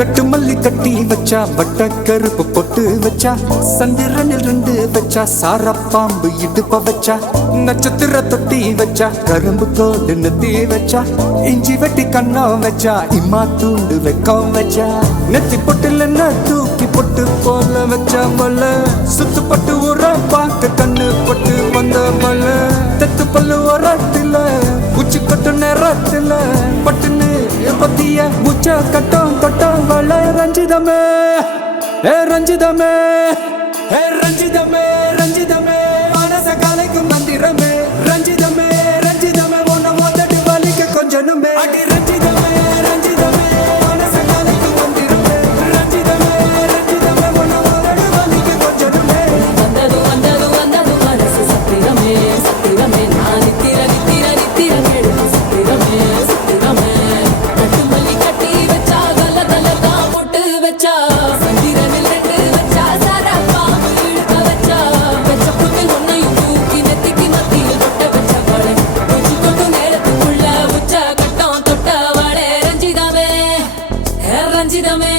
கட்டு மல்லி கட்டி வச்சா வட்ட கருப்பு பொட்டு வச்சா சந்திரனில் 2 வச்சா சார பாம்பு இடுப்ப வச்சா நட்சத்திர தொட்டி வச்சா கரும்பு தோடு நெத்தி வச்சா இஞ்சி வெட்டி கண்ணம் வச்சா இம்மா தூண்டு வெக்கம் வச்சா நெத்தி பொட்டுல தூக்கி பொட்டு போல வச்சா மல சுத்து பட்டு ஊற பார்க்க கண்ணு பொட்டு வந்த மல தெத்து பல்லு ஓரத்துல உச்சி கொட்டு நேரத்துல பட்டுன்னு பத்திய முச்ச கட்டம் கட்டம் வள ரஞ்சிதமே ஏ ரஞ்சிதமே ஏ ரஞ்சிதமே ரஞ்சிதமே மனச கலைக்கும் மந்திரமே ரஞ்சிதமே ரஞ்சிதமே உன்னை மொத்தடி வலிக்க கொஞ்சனுமே அடி ரஞ்சிதமே ரஞ்சிதமே மனச கலைக்கும் மந்திரமே ரஞ்சிதமே ரஞ்சிதமே உன்னை மொத்தடி வலிக்க கொஞ்சனுமே வந்தது வந்தது வந்தது மனசு சத்திரமே சத்திரமே நான் நித்திர நித்திர நித்திர கேடு சத்திரமே சத்திரமே கட்டு மல்லி கட்டி வச்சா கல கல தான் பொட்டு வச்சா சந்திரனில் 2 வச்சா சாரா பாம்பு இழுக்க வச்சா வச்ச புத்தில் ஒன்னையும் தூக்கி நெத்திக்கு மத்தியில் தொட்ட வச்ச வாழை உச்சி கொண்டு நேரத்துக்குள்ள உச்ச கட்டம் தொட்ட வாழை ரஞ்சிதமே ரஞ்சிதமே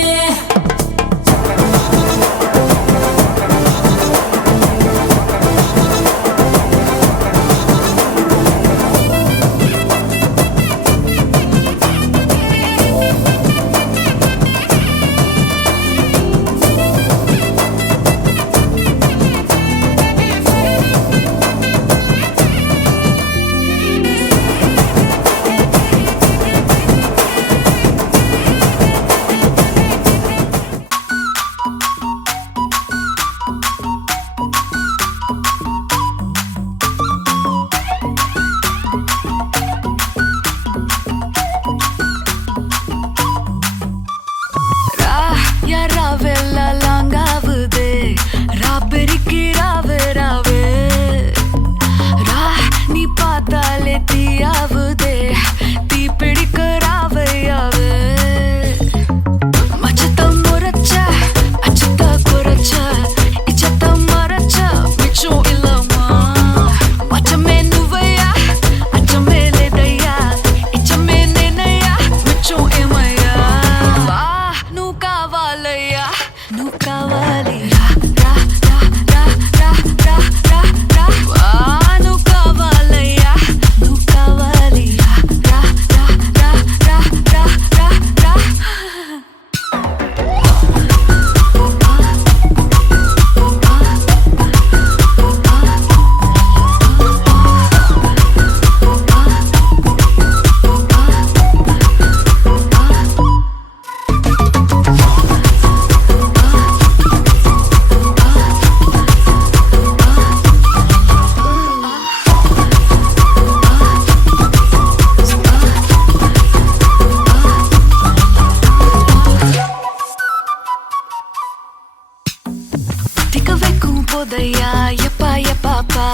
போதையா எப்பா எப்பாப்பா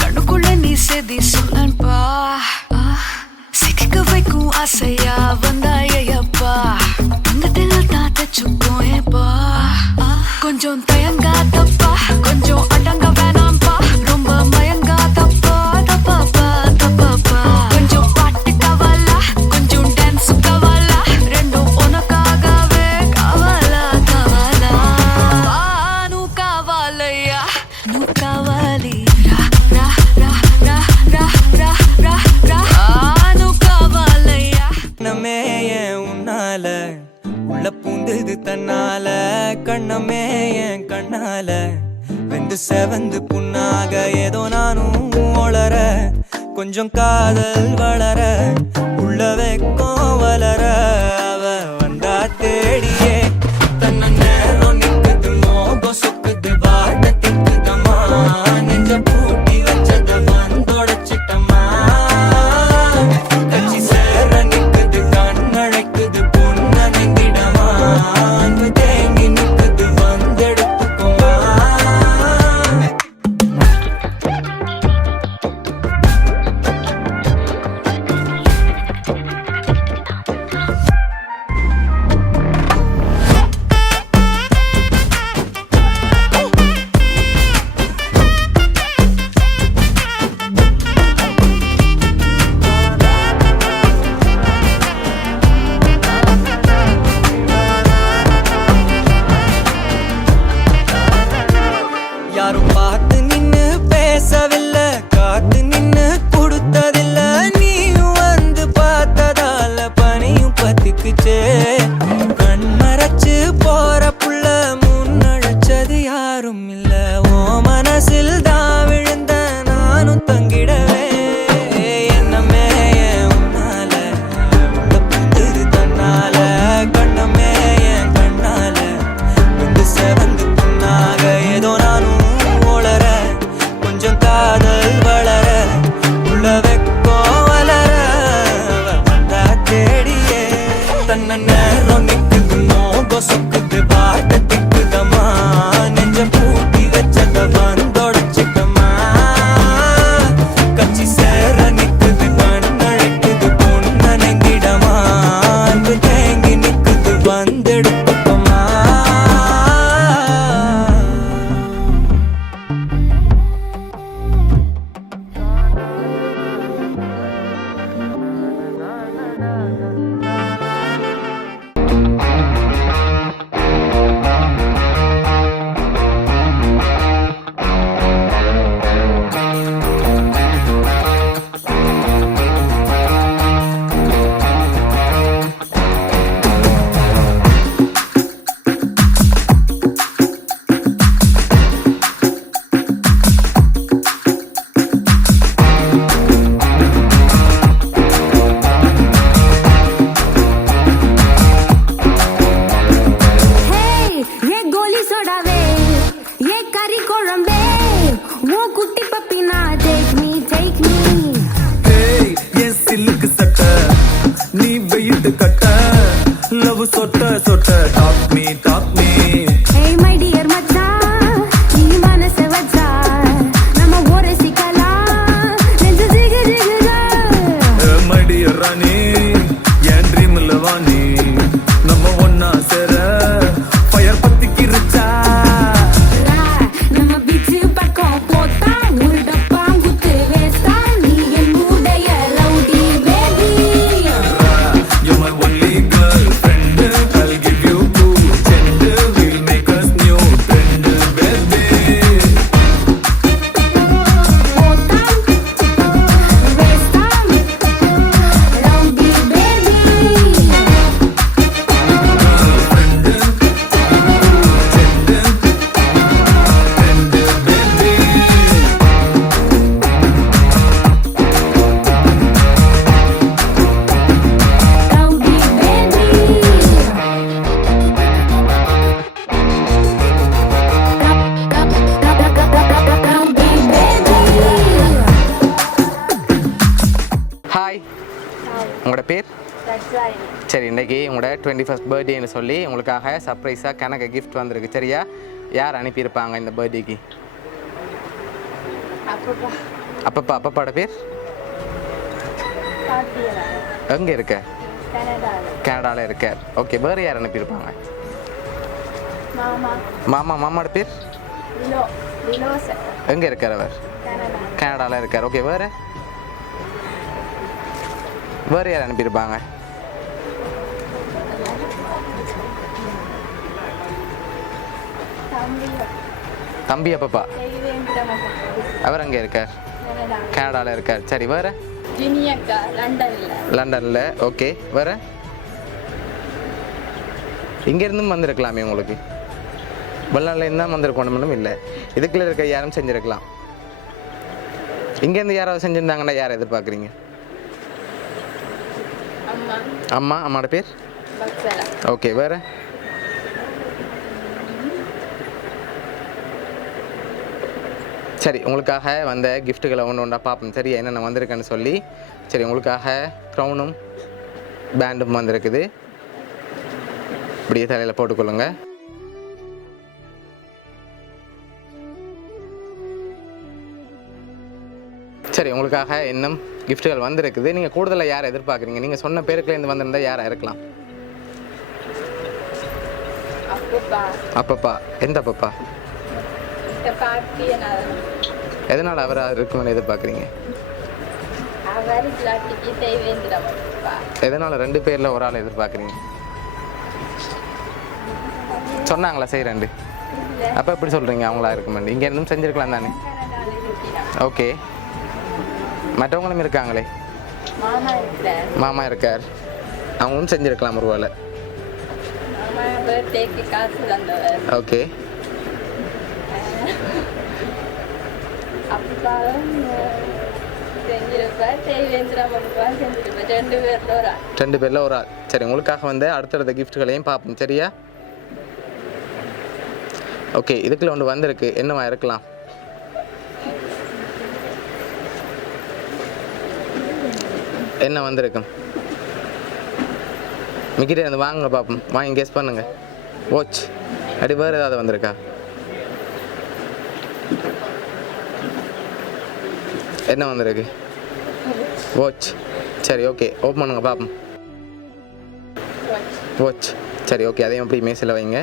கண்ணுக்குள்ள நீ செதி சொல்லன்பா சிக்க வைக்கும் ஆசையா வந்தாயப்பா தங்கத்தில் தான் தச்சுக்கும் ஏப்பா கொஞ்சம் தயங்காதப்பா கொஞ்சம் அடங்க வேணாம்பா ரொம்ப மயங்காதப்பா தப்பாப்பா தப்பாப்பா கொஞ்சம் பாட்டு கவலா கொஞ்சம் டான்ஸ் கவலா ரெண்டும் உனக்காகவே கவலா கவலா நூ கவலையா நூ கவலி ரா ரா ரா ரா ரா ரா ரா ரா நூ கண்ணமே என் கண்ணால வெந்து செவந்து புண்ணாக ஏதோ நானும் ஒளர கொஞ்சம் காதல் வளர உள்ள வெக்கம் வளர அவ வந்தா தேடியே தன்ன நேரம் நிக்குது மோகம் சொக்குது வாட்ட திக்குதம்மா நெஞ்ச பூட்டி வச்சத வந்தொடச்சிட்டம்மா கட்சி சேர நிக்குது கண்ணழைக்குது பொண்ண நெங்கிடமா அன்பு தேங்கி நிக்குது வந்தெடுத்துக்குமா யாரும் பார்த்து நின்னு பேசவில்லை காத்து நின்னு கொடுத்ததில்ல நீயும் வந்து பார்த்ததால பனியும் பத்திக்குச்சே கண் மறைச்சு போற புள்ள முன்னழைச்சது யாரும் இல்ல ஓ மனசில் தான் விழுந்த நானும் தங்கிடவே என்னமே என் உன்னால உள்ள புத்துது தன்னால கண்ணமே என் கண்ணால வந்து செவந்து புண்ணாக ஏதோ நானும் ஒளர கொஞ்சம் காதல் வளர உள்ள வெக்கம் வளர வந்தா தேடியே தன்ன நேரம் நிக்குது மோகம் சொக்குது பாட்ட திக்குதம்மா நெஞ்ச பூட்டி வச்சத வந்தொடச்சிட்டம்மா கட்சி சேர நிக்குது கண்ணழைக்குது பொண்ண நெங்கிடமா அன்பு தேங்கி நிக்குது வந்தெடுத்துக்கமா ये गोली सोडावे ये करी कोळंबे वो कुट्टी पप्पीना टेक मी ஏய் என் சில்லுக்கு சட்டை நீ வெயிட்டு கட்ட லவ் சொட்ட சொட்ட talk me hey my dear मச்சான் நீ மனச வச்சா நம்ம ஒரே சிக்கலா நெஞ்சு ஜிகு ஜிகுதா மடி ராணி என் ட்ரீம்ல வாணி நம்ம ஒன்னா சேர ஃபயர் பத்திக்கிருச்சா நம்ம பீச் பக்கம் போட்டா முருடப்பா குத்து வேஸ்டா நீ என் மூடைய rowdy baby You're my only girlfriend. I'll give you 2 gender. We'll make us new trend, baby. போட்டா வேஸ்டா ரவுடி பேபி rowdy ஹாய் உங்களோட பேர் சரி இன்னைக்கு உங்களோட 21st பர்த்டேன்னு சொல்லி உங்களுக்காக சர்ப்ரைஸாக கணக்கு கிஃப்ட் வந்திருக்கு சரியா யார் அனுப்பியிருப்பாங்க இந்த பர்த்டேக்கு அப்பப்பாட பேர் எங்கே இருக்க கனடாவில் இருக்க ஓகே வேறு யார் அனுப்பியிருப்பாங்க மாமாவோட பேர் எங்கே இருக்கார் அவர் கனடாவில் இருக்கார் ஓகே வேறு யார் அனுப்பியிருப்பாங்க தம்பி அப்பப்பா அவர் அங்கே இருக்கார் கனடாவில் இருக்கார் சரி வேறு லண்டனில் ஓகே வேறு இங்கேருந்தும் வந்திருக்கலாமே உங்களுக்கு வெளிநாட்டில் தான் வந்திருக்கணும் இல்லை. இதுக்குள்ளே இருக்க யாரும் செஞ்சுருக்கலாம். இங்கேருந்து யாராவது செஞ்சுருந்தாங்கன்னா யாரை எதிர்பார்க்குறீங்க? அம்மாவோட பேர்? ஓகே, வேறு? சரி, உங்களுக்காக வந்த கிஃப்ட்டுகளை ஒன்று ஒன்றா பார்ப்போம். சரி, என்னென்ன வந்திருக்குன்னு சொல்லி. சரி, உங்களுக்காக க்ரௌனும் பேண்டும் வந்திருக்குது. இப்படியே தலையில் போட்டுக்கொள்ளுங்க. சரி, உங்களுக்காக இன்னும் கிஃப்ட்டுகள் வந்திருக்குது. நீங்கள் கூடுதலாக யாரை எதிர்பார்க்குறீங்க? நீங்கள் சொன்ன பேருக்குலேருந்து வந்திருந்தால் யாராக இருக்கலாம்? அப்பப்பா. எந்த அப்பப்பா? எதனால் அவராக இருக்குன்னு எதிர்பார்க்குறீங்க? எதனால் 2 பேரில் ஒரு ஆள் எதிர்பார்க்குறீங்க? சொன்னாங்களா சரி 2? அப்போ எப்படி சொல்கிறீங்க அவங்களா இருக்குமெண்டு? இங்கே இருந்தும் செஞ்சுருக்கலாம் தானே? ஓகே, மற்றவங்களும் இருக்காங்களே. மாமா இருக்கார், அவங்களும் செஞ்சுருக்கலாம் ஒரு வேளை. ஓகே, ரெண்டு பேரில் ஒரு ஆள். சரி, உங்களுக்காக வந்து அடுத்தடுத்த கிஃப்ட்டுகளையும் பார்ப்போம். சரியா? ஓகே, இதுக்குள்ள ஒன்று வந்திருக்கு. என்னவா இருக்கலாம்? என்ன வந்திருக்கும்? மிக்கிட்டே இருந்து வாங்க பார்ப்போம். வாங்கி கெஸ் பண்ணுங்க. வாட்ச் அப்படி வேறு ஏதாவது வந்திருக்கா? என்ன வந்திருக்கு? வாட்ச். சரி, ஓகே, ஓப்பன் பண்ணுங்க பார்ப்போம். வாட்ச். சரி, ஓகே, அதையும் அப்படி மேசில் வைங்க.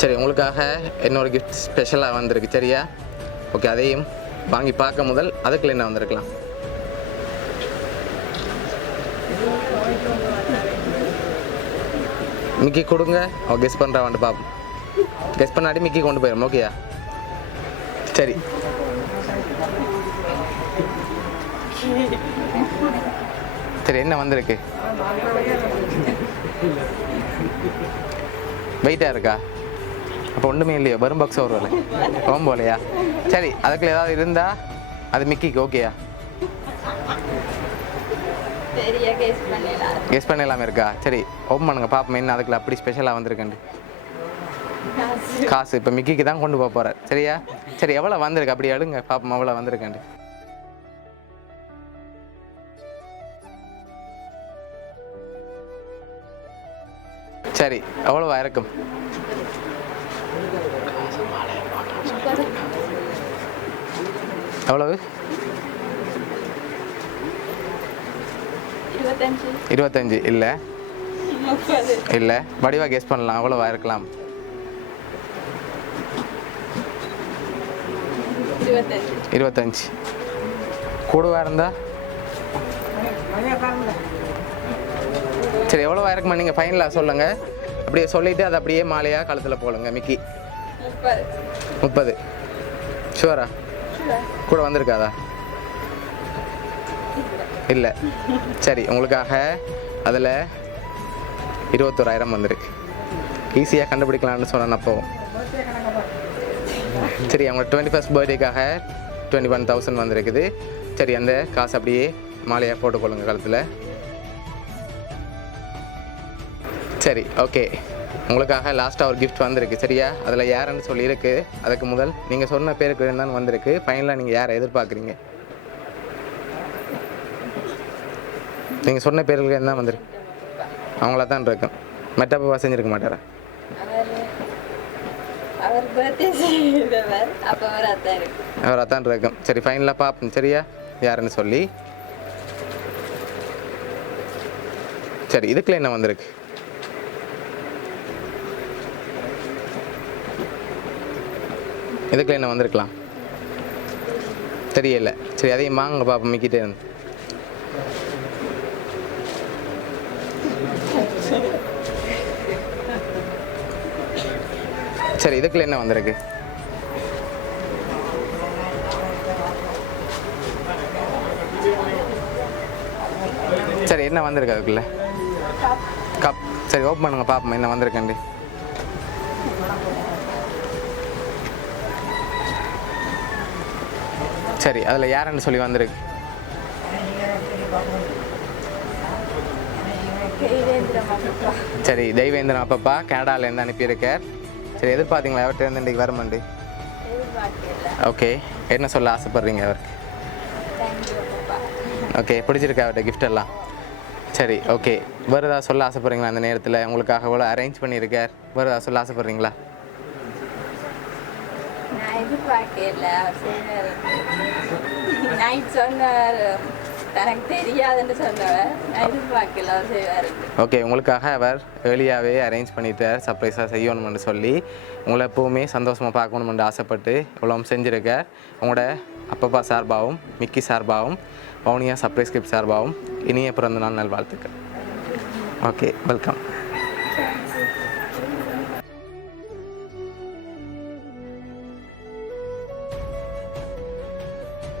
சரி, உங்களுக்காக இன்னொரு கிஃப்ட் ஸ்பெஷலாக வந்திருக்கு. சரியா? ஓகே, அதையும் வாங்கி பார்க்க முதல் அதுக்குள்ள என்ன வந்திருக்கலாம்? மிக்கி கொடுங்க. ஓ, கெஸ் பண்ணுறா வந்து பார்ப்போம். கெஸ் பண்ணாடி மிக்கி கொண்டு போயிடும். ஓகேயா? சரி, சரி, என்ன வந்திருக்கு? வெயிட்டாக இருக்கா? அப்போ ஒன்றுமே இல்லையோ, வெறும் பாக்ஸ் வருவல ரொம்ப இல்லையா? சரி, அதுக்குள்ள ஏதாவது இருந்தால் அது மிக்கிக்கு. ஓகேயா? கெஸ் பண்ணலாமே இருக்கா? சரி, ஓப்பன் பண்ணுங்க பார்ப்போம் என்ன அதுக்குள்ள அப்படி ஸ்பெஷலாக வந்திருக்கேன். காசு இப்போ மிக்கிக்கு தான் கொண்டு போக போகிறேன். சரியா? சரி, எவ்வளோ வந்திருக்கு அப்படி எடுங்க பார்ப்போம் எவ்வளோ வந்திருக்கேன். சரி, எவ்வளோவா இருக்கும்? எவ்வளவு? 25. இல்லை இல்லை, வடிவாக கெஸ் பண்ணலாம். எவ்வளோவா இருக்கலாம்? 25. கூடவா இருந்தா? சரி, எவ்வளோவா இருக்குமா? நீங்கள் ஃபைனலாக சொல்லுங்கள். அப்படியே சொல்லிவிட்டு அதை அப்படியே மாலையாக கழுத்தில் போடுங்க. மிக்கி 30. ஷுவரா? கூட வந்திருக்காதா? இல்லை. சரி, உங்களுக்காக அதில் 21,000 வந்திருக்கு. ஈஸியாக கண்டுபிடிக்கலான்னு சொன்னேன் அப்போ. சரி, அவங்க 21st பர்த்டேக்காக 21,000 வந்திருக்குது. சரி, அந்த காசு அப்படியே மாலையாக போட்டுக்கொள்ளுங்க கழுத்தில். சரி, ஓகே, உங்களுக்காக லாஸ்ட்டாக ஒரு கிஃப்ட் வந்திருக்கு. சரியா? அதில் யாருன்னு சொல்லியிருக்கு. அதுக்கு முதல் நீங்கள் சொன்ன பேருக்கு தான் வந்திருக்கு. ஃபைனலாக நீங்கள் யாரை எதிர்பார்க்குறீங்க? நீங்கள் சொன்ன பேருக்கு என்ன வந்திருக்கு? அவங்கள தான் இருக்கும். மெட்டப்பா செஞ்சுருக்க மாட்டாரா? அவர் அதான் இருக்கும். சரி, ஃபைனலாக பார்ப்போம். சரியா? யாருன்னு சொல்லி. சரி, இதுக்குள்ள என்ன வந்திருக்கு? இதுக்குள்ள என்ன வந்திருக்கலாம்? தெரியல. சரி, அதையும் வாங்க பார்ப்போம். மிக்கிட்டே இருந்து சரி, இதுக்குள்ள என்ன வந்திருக்கு? சரி, என்ன வந்திருக்கு அதுக்குள்ள? கப் சரி ஓப்பன் பண்ணுங்க பார்ப்போம் என்ன வந்திருக்கேன்டி. சரி அதில் யாருன்னு சொல்லி வந்திருக்கு? சரி தெய்வேந்திரன் அப்பப்பா கனடாலேருந்து அனுப்பியிருக்கார். சரி எதிர்பார்த்தீங்களா அவர்கிட்ட இருந்து இன்றைக்கி வரமாண்டி? ஓகே என்ன சொல்ல ஆசைப்பட்றீங்க அவருக்கு? ஓகே பிடிச்சிருக்கா அவர்கிட்ட gift எல்லாம்? சரி ஓகே வேறு ஏதாவது சொல்ல ஆசைப்பட்றீங்களா? அந்த நேரத்தில் உங்களுக்காக எவ்வளோ அரேஞ்ச் பண்ணியிருக்கார், வேறு ஏதாவது சொல்ல ஆசைப்பட்றீங்களா? நான் எதிர்பார்க்கல அவர் செய்வார். நைட் சொன்னார் எனக்கு தெரியாதுன்னு சொன்னவர். நான் எதிர்பார்க்கல அவர் செய்வார். ஓகே உங்களுக்காக அவர் ஏர்லியாகவே அரேஞ்ச் பண்ணிட்டார் சர்ப்ரைஸாக செய்யணும்னு சொல்லி. உங்களை எப்போவுமே சந்தோஷமாக பார்க்கணுமென்று ஆசைப்பட்டு இவ்வளோ செஞ்சுருக்கார். உங்களோட அப்பப்பா சார்பாகவும் மிக்கி சார்பாகவும் வவுனியா சர்ப்ரைஸ் கிஃப்ட் சார்பாகவும் இனிய பிறந்த நாள் நல்வாழ்த்துக்கள். Okay welcome.